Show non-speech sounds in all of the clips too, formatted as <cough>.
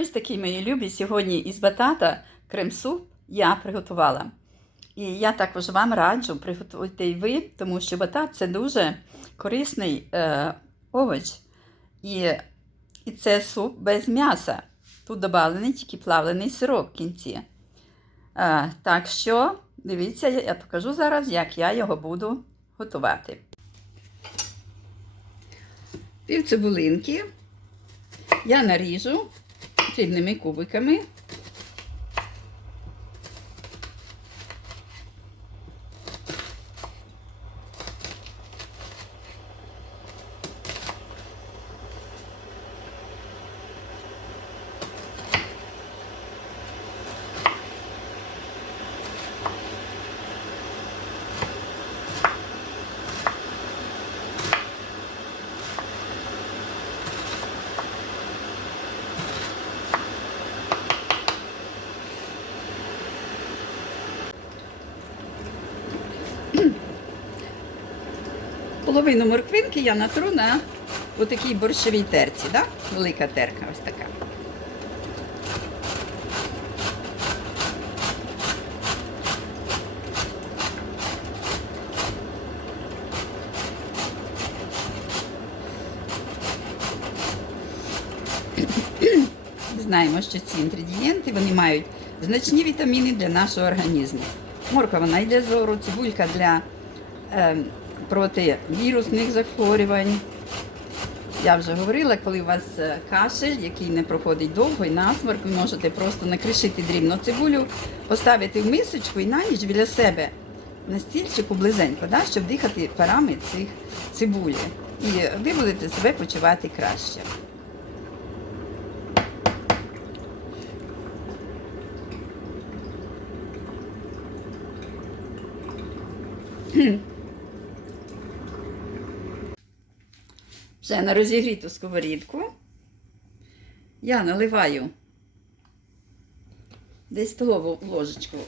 Ось такий мої любі сьогодні із батата крем-суп я приготувала. І я також вам раджу приготуйте і ви, тому що батат це дуже корисний е, овоч. І, і це суп без м'яса. Тут доданий тільки плавлений сироп в кінці. Е, так що, дивіться, я, я покажу зараз, як я його буду готувати. Пів цибулинки я наріжу дрібними кубиками. Половину морквинки я натру на отакій борщовій терці, да? велика терка ось така. Знаємо, що ці інгредієнти вони мають значні вітаміни для нашого організму. Морква вона йде зору, цибулька для е, проти вірусних захворювань. Я вже говорила, коли у вас е, кашель, який не проходить довго і насморк, ви можете просто накришити дрібно цибулю, поставити в мисочку і на ніч біля себе на стільчику близенько, да, щоб дихати парами цих цибулі. І ви будете себе почувати краще. Вже на розігріту сковорідку я наливаю десь столову ложечку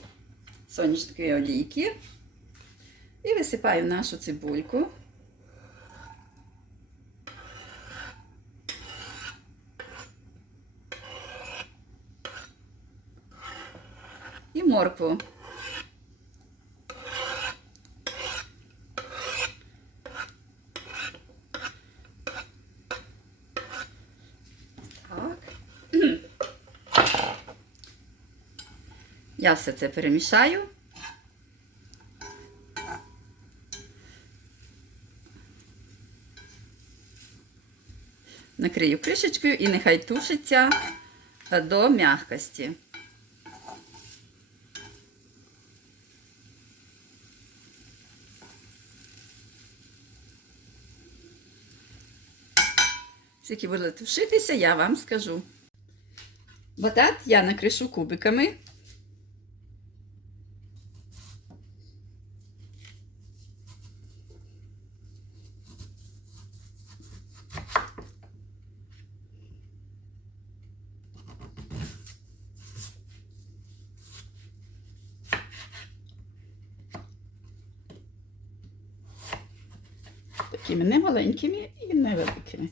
сонячної олійки і висипаю нашу цибульку. І моркву. Так. Я все це перемішаю. Накрию кришечкою і нехай тушиться до м'якості. Скільки буде тушитися, я вам скажу. Батат я накришу кубиками. Такими немаленькими і невеликими.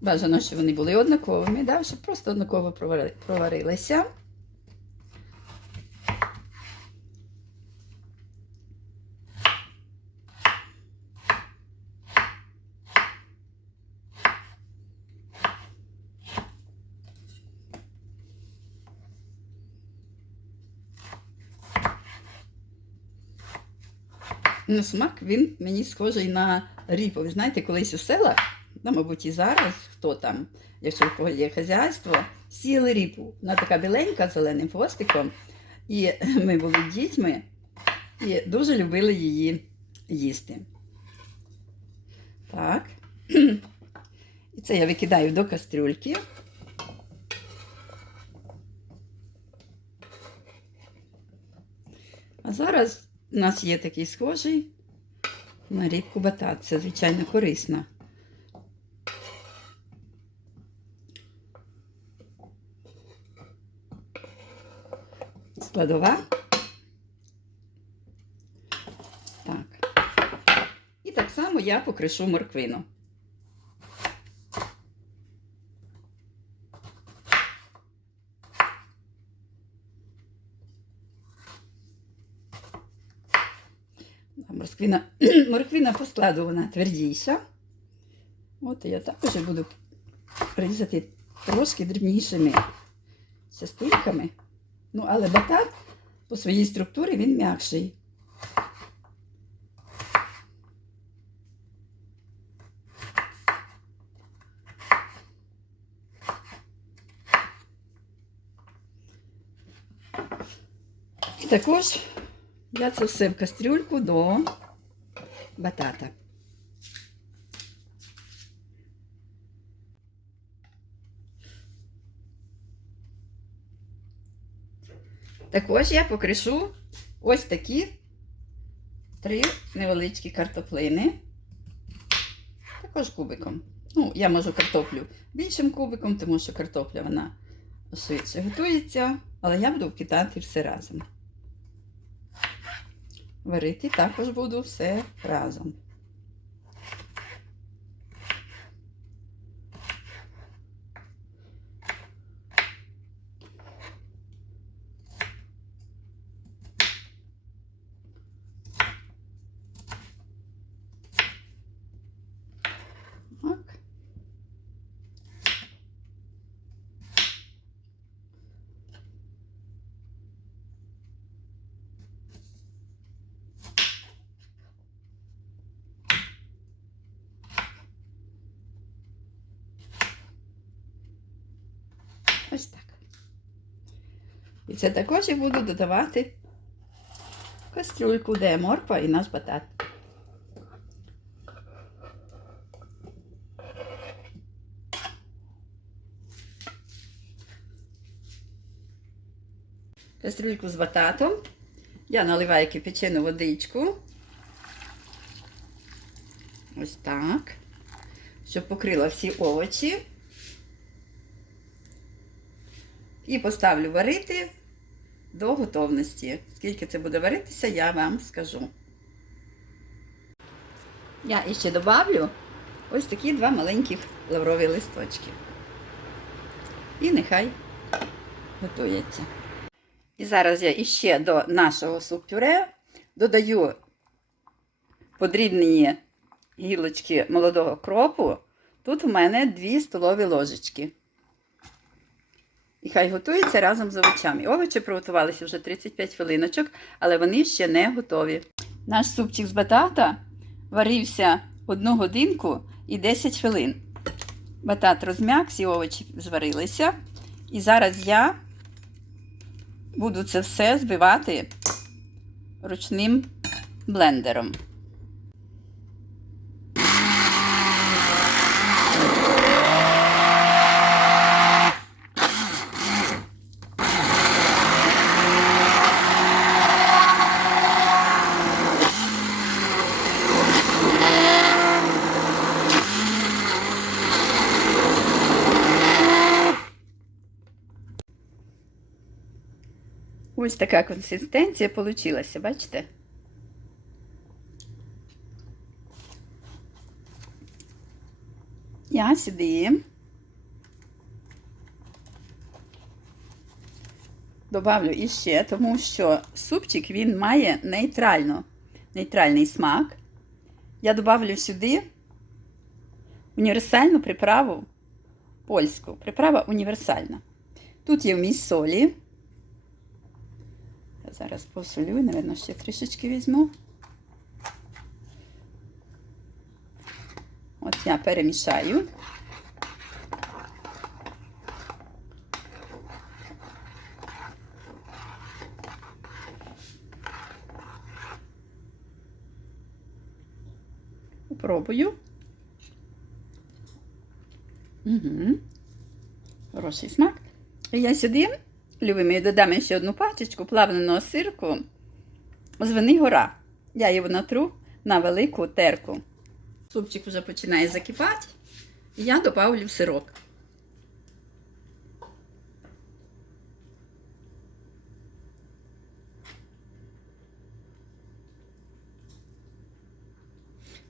Бажано, щоб вони були однаковими, да? щоб просто однаково проварилися. На смак він мені схожий на ріпу. Ви знаєте, колись у селах, ну, мабуть, і зараз, хто там, якщо в кого є хазяйство, сіяли ріпу. Вона така біленька зеленим хвостиком. І <laughs> ми були дітьми і дуже любили її їсти. Так. <clears throat> І це я викидаю до кастрюльки. А зараз у нас є такий схожий на рібку батат. Це, звичайно, корисна. Складова. Так. І так само я покришу морквину. А Морквина, морквина по складу вона твердіша. От я також буду різати трошки дрібнішими частинками. Ну, але батат по своїй структурі він м'якший. І також я це все в кастрюльку до батата. Також я покришу ось такі три невеличкі картоплини. Також кубиком. Ну, я можу картоплю більшим кубиком, тому що картопля вона швидше готується, але я буду вкидати все разом. Варити також буду все разом. Так. Ось так. І це також я буду додавати в кастрюльку, де морква і наш батат. Кастрюльку з бататом. Я наливаю кипячену водичку. Ось так. Щоб покрила всі овочі. І поставлю варити до готовності. Скільки це буде варитися, я вам скажу. Я іще добавлю ось такі два маленьких лаврові листочки. І нехай готується. І зараз я іще до нашого суп-пюре додаю подрібнені гілочки молодого кропу. Тут у мене 2 столові ложечки. І хай готується разом з овочами. Овочі приготувалися вже 35 хвилиночок, але вони ще не готові. Наш супчик з батата варився 1 годинку і 10 хвилин. Батат розм'як, всі овочі зварилися. І зараз я буду це все збивати ручним блендером. Ось така консистенція получилася, бачите? Я сюди добавлю іще, тому що супчик він має нейтрально, нейтральний смак. Я добавлю сюди універсальну приправу польську. Приправа універсальна. Тут є вміст солі. Зараз посолю, напевно, ще трішечки візьму. От я перемішаю. Попробую. Угу. Хороший смак. Я сюди, Любі додамо ще одну пачечку плавленого сирку з гора. Я його натру на велику терку. Супчик вже починає закипати, і я добавлю сирок.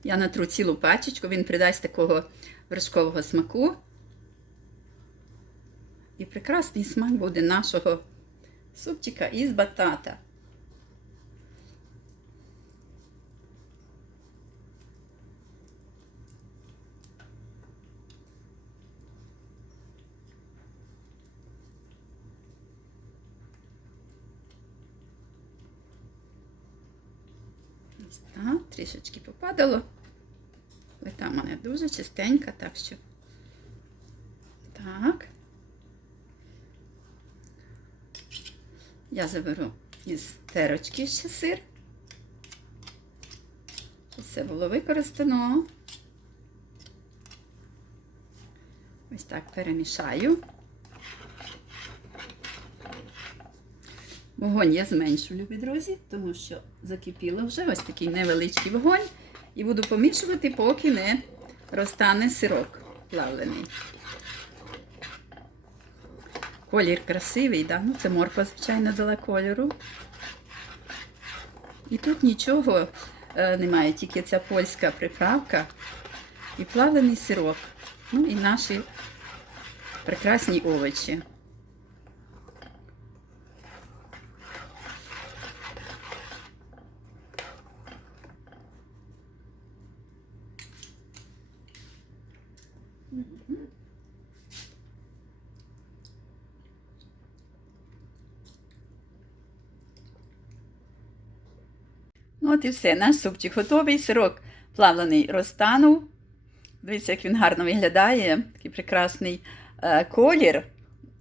Я натру цілу пачечку, він придасть такого вершкового смаку. І прекрасний смак буде нашого супчика із батата. Ось так, трішечки попадало. Плита в мене дуже чистенька, так що. Так. Я заберу із терочки ще сир. Щоб все було використано. Ось так перемішаю. Вогонь я зменшу, любі друзі, тому що закипіло вже ось такий невеличкий вогонь. І буду помішувати, поки не розтане сирок плавлений. Колір красивий, да? ну це морква, звичайно, дала кольору. І тут нічого е, немає, тільки ця польська приправка і плавлений сирок. Ну і наші прекрасні овочі. От і все, наш супчик готовий, сирок плавлений розтанув. Дивіться, як він гарно виглядає, такий прекрасний е, колір.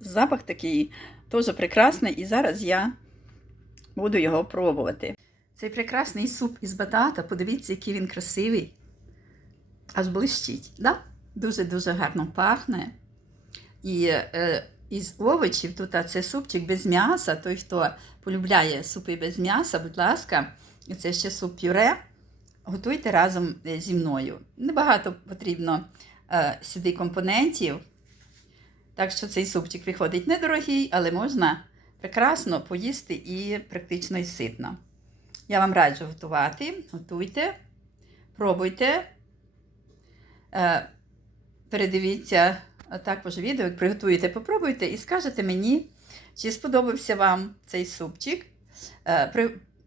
Запах такий теж прекрасний. І зараз я буду його пробувати. Цей прекрасний суп із батата, подивіться, який він красивий. Аж блищить. Да? Дуже-дуже гарно пахне. І е, із овочів тут а це супчик без м'яса. Той, хто полюбляє супи без м'яса, будь ласка, це ще суп пюре. Готуйте разом е, зі мною. Небагато потрібно е, сюди компонентів. Так що цей супчик виходить недорогий, але можна прекрасно поїсти і практично і ситно. Я вам раджу готувати. Готуйте, пробуйте. Е, передивіться також відео, як приготуєте, попробуйте і скажете мені, чи сподобався вам цей супчик.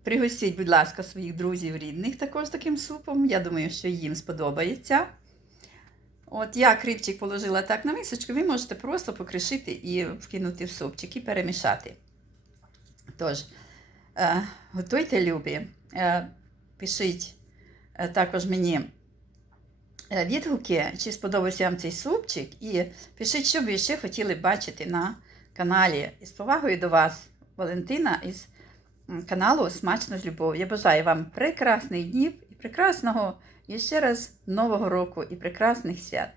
При, пригостіть, будь ласка, своїх друзів, рідних також таким супом. Я думаю, що їм сподобається. От я крипчик положила так на мисочку, ви можете просто покришити і вкинути в супчик і перемішати. Тож, е, готуйте, любі, е, пишіть е, також мені відгуки, чи сподобався вам цей супчик, і пишіть, що ви ще хотіли бачити на каналі. І з повагою до вас, Валентина, із каналу Смачно з любов'ю. Я бажаю вам прекрасних днів і прекрасного і ще раз Нового року і прекрасних свят.